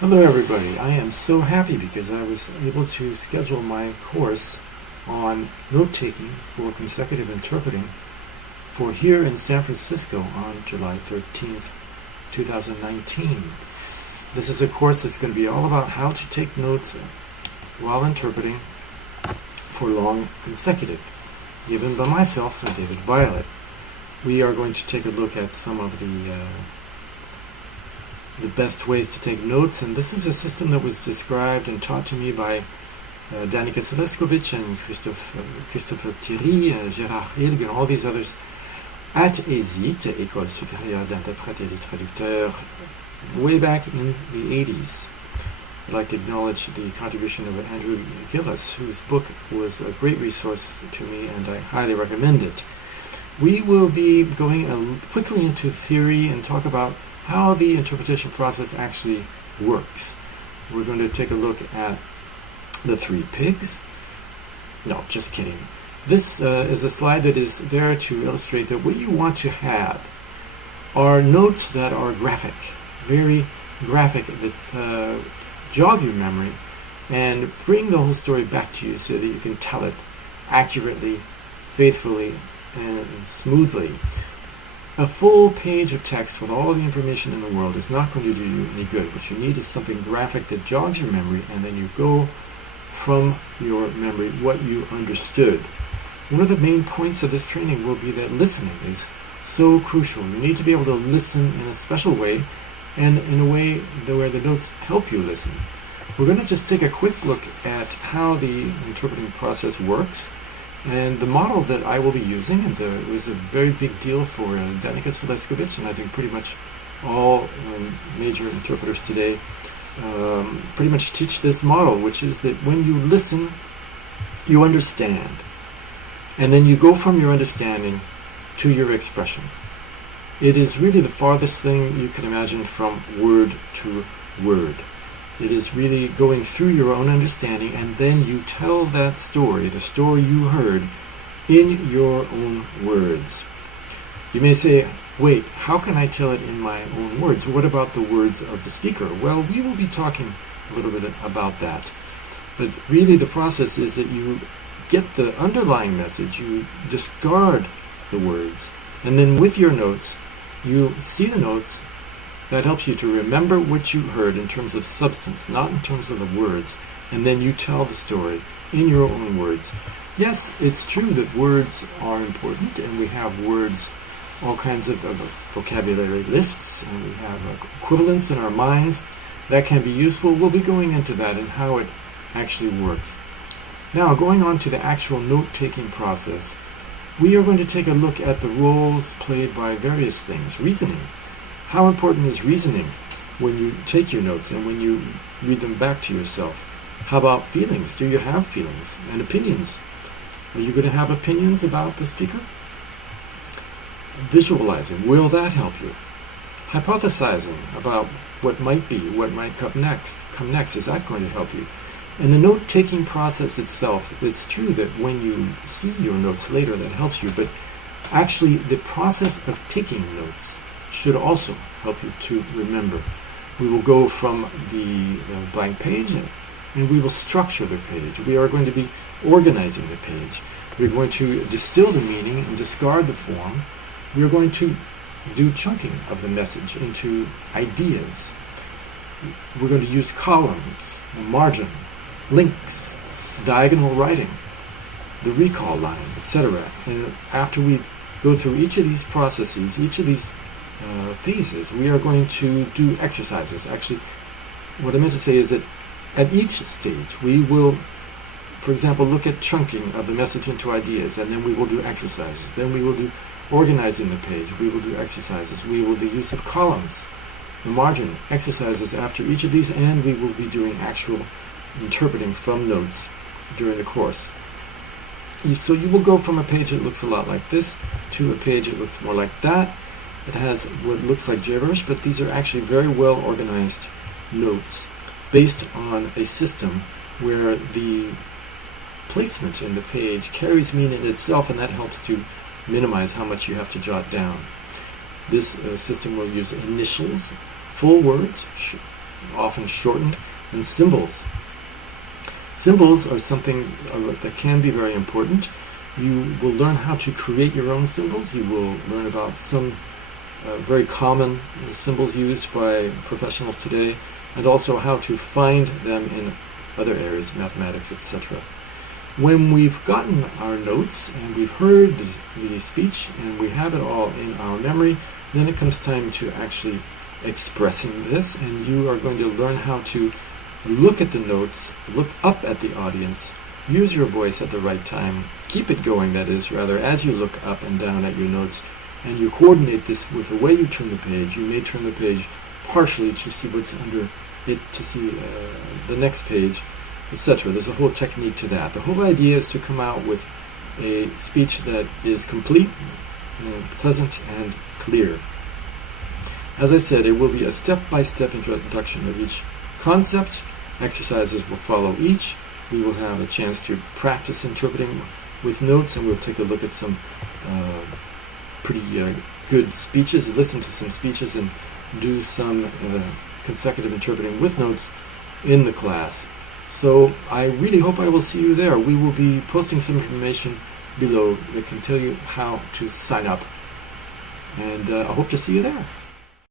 Hello everybody, I am so happy because I was able to schedule my course on note-taking for consecutive interpreting for here in San Francisco on July 13th, 2019. This is a course that's going to be all about how to take notes while interpreting for long consecutive, given by myself and David Violet. We are going to take a look at some of the best ways to take notes, and this is a system that was described and taught to me by Danica Seleskovich and Christopher Thierry, Gérard Hilg, and all these others at ESIT, École Supérieure d'Interprètes et de Traducteurs, way back in the 80s. I'd like to acknowledge the contribution of Andrew Gillis, whose book was a great resource to me, and I highly recommend it. We will be going quickly into theory and talk about how the interpretation process actually works. We're going to take a look at the three pigs. No, just kidding. This is a slide that is there to illustrate that what you want to have are notes that are graphic, very graphic, that jog your memory and bring the whole story back to you so that you can tell it accurately, faithfully, and smoothly. A full page of text with all the information in the world is not going to do you any good. What you need is something graphic that jogs your memory, and then you go from your memory what you understood. One of the main points of this training will be that listening is so crucial. You need to be able to listen in a special way, and in a way where the notes help you listen. We're going to just take a quick look at how the interpreting process works. And the model that I will be using, and it was a very big deal for Danica Seleskovich, and I think pretty much all major interpreters today pretty much teach this model, which is that when you listen, you understand. And then you go from your understanding to your expression. It is really the farthest thing you can imagine from word to word. It is really going through your own understanding, and then you tell that story, the story you heard, in your own words. You may say, wait, how can I tell it in my own words? What about the words of the speaker? Well, we will be talking a little bit about that. But really the process is that you get the underlying message, you discard the words, and then with your notes, you see the notes. That helps you to remember what you heard in terms of substance, not in terms of the words, and then you tell the story in your own words. Yes, it's true that words are important, and we have words, all kinds of vocabulary lists, and we have equivalents in our minds that can be useful. We'll be going into that and how it actually works. Now, going on to the actual note-taking process, we are going to take a look at the roles played by various things. Reasoning. How important is reasoning when you take your notes and when you read them back to yourself? How about feelings? Do you have feelings? And opinions? Are you going to have opinions about the speaker? Visualizing. Will that help you? Hypothesizing about what might be, what might come next. Is that going to help you? And the note-taking process itself, it's true that when you see your notes later, that helps you, but actually the process of taking notes should also help you to remember. We will go from the blank page and we will structure the page. We are going to be organizing the page. We're going to distill the meaning and discard the form. We're going to do chunking of the message into ideas. We're going to use columns, margin, links, diagonal writing, the recall line, etc. And after we go through each of these processes, each of these phases, we are going to do exercises. Actually, what I meant to say is that at each stage, we will, for example, look at chunking of the message into ideas, and then we will do exercises. Then we will do organizing the page. We will do exercises. We will do use of columns, the margin, exercises after each of these, and we will be doing actual interpreting from notes during the course. So you will go from a page that looks a lot like this to a page that looks more like that. It has what looks like gibberish, but these are actually very well organized notes based on a system where the placement in the page carries meaning itself, and that helps to minimize how much you have to jot down. This system will use initials, full words, often shortened, and symbols. Symbols are something that can be very important. You will learn how to create your own symbols. You will learn about some very common symbols used by professionals today, and also how to find them in other areas, mathematics, etc. When we've gotten our notes and we've heard the speech and we have it all in our memory, then it comes time to actually expressing this, and you are going to learn how to look at the notes, look up at the audience, use your voice at the right time, keep it going, that is, rather, as you look up and down at your notes, and you coordinate this with the way you turn the page. You may turn the page partially to see what's under it, to see the next page, etc. There's a whole technique to that. The whole idea is to come out with a speech that is complete, pleasant, and clear. As I said, it will be a step-by-step introduction of each concept. Exercises will follow each. We will have a chance to practice interpreting with notes, and we'll take a look at some pretty good speeches, listen to some speeches, and do some consecutive interpreting with notes in the class. So I really hope I will see you there. We will be posting some information below that can tell you how to sign up, and I hope to see you there.